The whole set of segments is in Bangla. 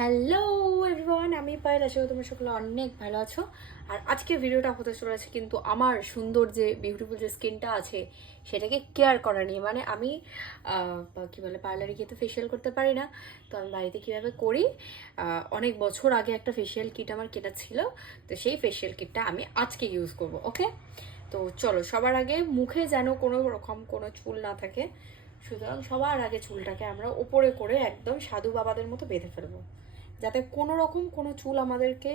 হ্যালো এভরিওয়ান আমি পায়েল, আশা করি তোমরা সকলে অনেক ভালো আছো। আর আজকে ভিডিওটা হতে চলেছে কিন্তু আমার সুন্দর যে বিউটিফুল যে স্কিনটা আছে, সেটাকে কেয়ার করা নিয়ে। মানে আমি কি বলে পার্লারে গিয়ে তো ফেশিয়াল করতে পারি না, তো আমি বাড়িতে কীভাবে করি অনেক বছর আগে একটা ফেশিয়াল কিট আমার কেনা ছিল, তো সেই ফেশিয়াল কিটটা আমি আজকে ইউজ করব ওকে তো চলো, সবার আগে মুখে যেন কোনো রকম কোনো চুল না থাকে সুতরাং সবার আগে চুলটাকে আমরা ওপরে করে একদম সাধু বাবাদের মতো বেঁধে ফেলব। যাতে কোনো রকম কোনো চুল আমাদেরকে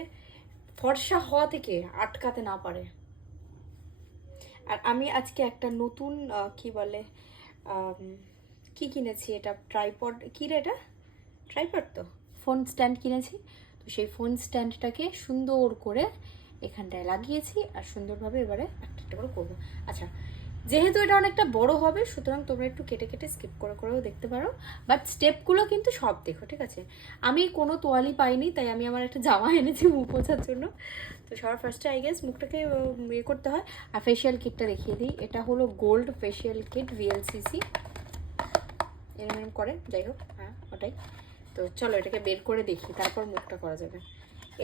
ফর্সা হওয়া থেকে আটকাতে না পারে। আর আমি আজকে একটা নতুন কি বলে কি কিনেছি এটা? ট্রাইপড, কী রে এটা? ট্রাইপড তো? ফোন স্ট্যান্ড কিনেছি। তো সেই ফোন স্ট্যান্ডটাকে সুন্দর করে এখানটায় লাগিয়েছি আর সুন্দরভাবে এবারে একটা একটা করে করব। আচ্ছা যেহেতু এটা অনেকটা বড় হবে, সুতরাং তোমরা একটু কেটে কেটে স্কিপ করে করেও দেখতে পারো। বাট স্টেপগুলো কিন্তু সব দেখো, ঠিক আছে? আমি কোনো তোয়ালি পাইনি, তাই আমি আমার একটা জামা এনেছি মুখ পোছার জন্য। তো সবার ফার্স্টে আই গেস মুখটাকে ইয়ে করতে হয়। আর ফেশিয়াল কিটটা দেখিয়ে দিই। এটা হলো গোল্ড ফেশিয়াল কিট ভিএলসিসি এরকম এরকম করে, যাই হোক হ্যাঁ ওটাই। তো চলো এটাকে বের করে দেখি, তারপর মুখটা করা যাবে।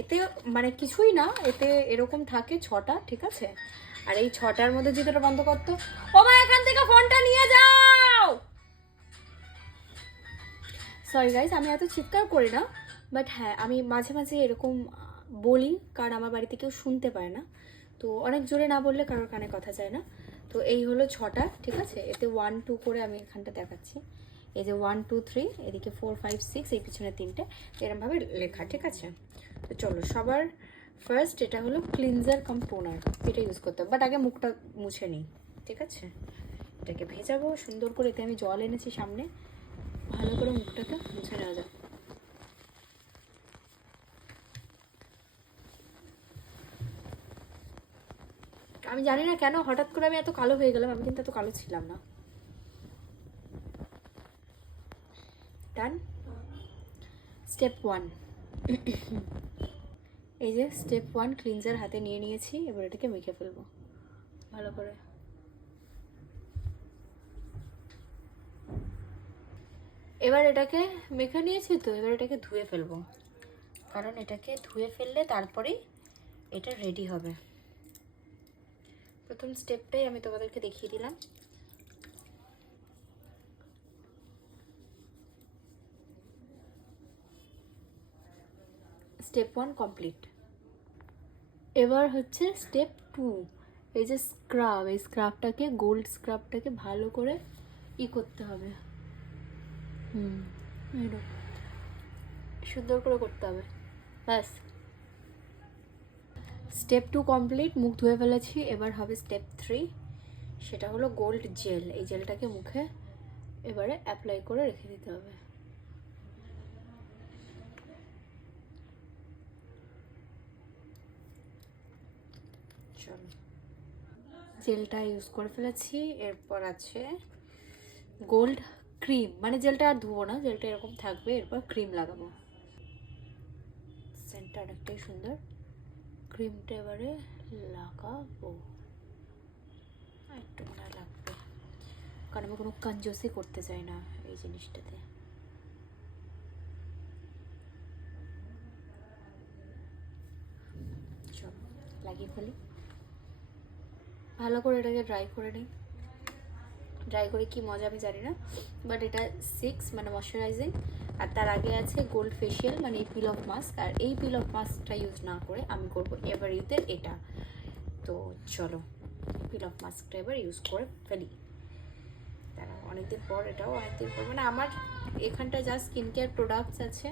এতে মানে কিছুই না, এতে এরকম থাকে ছটা, ঠিক আছে? আর এই ছটার মধ্যে এটা বন্ধ করতো, ও মা, এখান থেকে ফোনটা নিয়ে যাও! সরি গাইজ আমি এত চিৎকার করি না বাট হ্যাঁ আমি মাঝে মাঝে এরকম বলি, কারণ আমার বাড়িতে কেউ শুনতে পায় না। তো অনেক জোরে না বললে কারোর কানে কথা যায় না। তো এই হলো ছটা, ঠিক আছে? এতে ওয়ান টু করে আমি এখানটা দেখাচ্ছি। এই যে ওয়ান টু থ্রি এদিকে ফোর ফাইভ সিক্স এই পিছনে তিনটে এরমভাবে লেখা, ঠিক আছে? তো চলো, সবার ফার্স্ট এটা হলো ক্লিনজার কাম টোনার এটা ইউজ করতে হবে বাট আগে মুখটা মুছে নিই, ঠিক আছে? এটাকে ভেজাবো, সুন্দর করে, এতে আমি জল এনেছি সামনে, ভালো করে মুখটাকে মুছে নেওয়া যাক। আমি জানি না কেন, হঠাৎ করে আমি এত কালো হয়ে গেলাম, আমি কিন্তু এত কালো ছিলাম না। ডান স্টেপ ওয়ান এই যে স্টেপ ওয়ান ক্লিনজার হাতে নিয়ে নিয়েছি, এবার এটাকে মেখে ফেলব। ভালো করে। এবার এটাকে মেখে নিয়েছি তো, এবার এটাকে ধুয়ে ফেলব। কারণ এটাকে ধুয়ে ফেললে তারপরেই এটা রেডি হবে। প্রথম স্টেপটাই আমি তোমাদেরকে দেখিয়ে দিলাম। স্টেপ ওয়ান কমপ্লিট এবার হচ্ছে স্টেপ টু এই যে স্ক্রাব এই স্ক্রাবটাকে গোল্ড স্ক্রাবটাকে ভালো করে ই করতে হবে। হুম সুন্দর করে করতে হবে। ব্যাস। স্টেপ টু কমপ্লিট মুখ ধুয়ে ফেলেছি। এবার হবে স্টেপ থ্রি সেটা হলো গোল্ড জেল এই জেলটাকে মুখে এবারে অ্যাপ্লাই করে রেখে দিতে হবে। চলো। জেলটা ইউজ করে ফেলেছি। এরপর আছে গোল্ড ক্রিম মানে জেলটা আর ধুবো না, জেলটা এরকম থাকবে, এরপর ক্রিম লাগাবো। সেন্টটা অনেকটাই সুন্দর। ক্রিমটা এবারে লাগাবো। একটু মনে লাগবে। কারণ আমি কোনো কঞ্জসি করতে চাই না এই জিনিসটাতে। লাগিয়ে ফেলি। ভালো করে এটাকে ড্রাই করে নিই। ড্রাই করে কি মজা আমি জানি না বাট এটা সিক্স মানে ময়শ্চারাইজিং আর তার আগে আছে গোল্ড ফেশিয়াল মানে এই পিল অফ মাস্ক আর এই পিল অফ মাস্কটা ইউজ না করে আমি করব এবার ইউজের এটা। তো চলো পিল অফ মাস্কটা এবার ইউজ করে ফেলি। দাঁড়াও অনেকদিন পর এটাও অনেকদিন পর মানে আমার এখানটা যা স্কিন কেয়ার প্রোডাক্টস আছে,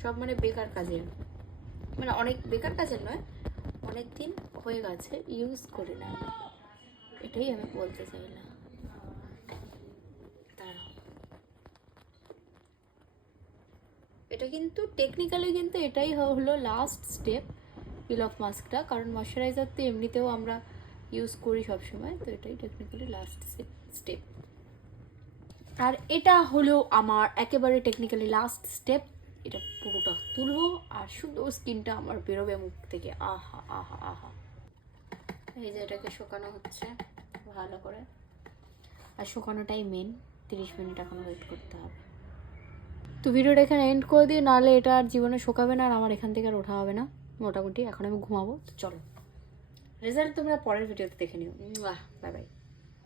সব মানে বেকার কাজের। মানে অনেক বেকার কাজের নয় অনেক দিন হয়ে গেছে ইউজ করি না এটাই আমি বলতে চাইলাম। দাঁড়াও। এটা কিন্তু টেকনিক্যালি কিন্তু এটাই হলো লাস্ট স্টেপ পিল অফ মাস্কটা কারণ ময়শ্চারাইজার তো এমনিতেও আমরা ইউজ করি সবসময়, তো এটাই টেকনিক্যালি লাস্ট স্টেপ আর এটা হলো আমার একেবারে টেকনিক্যালি লাস্ট স্টেপ এটা পুরোটা তুলবো আর সুন্দর স্কিনটা আমার বেরোবে মুখ থেকে। আহা আহা আহা। এই যে এটাকে শোকানো হচ্ছে। ভালো করে। আর শুকানোটাই মেন তিরিশ মিনিট এখন ওয়েট করতে হবে। তো ভিডিওটা এখানে এন্ড করে দিই, নাহলে এটা আর জীবনে শোকাবে না আর আমার এখান থেকে আর ওঠা হবে না। মোটামুটি এখন আমি ঘুমাবো, তো চলো। রেজাল্ট তোমরা পরের ভিডিওতে দেখে নিও। বাহ বাই বাই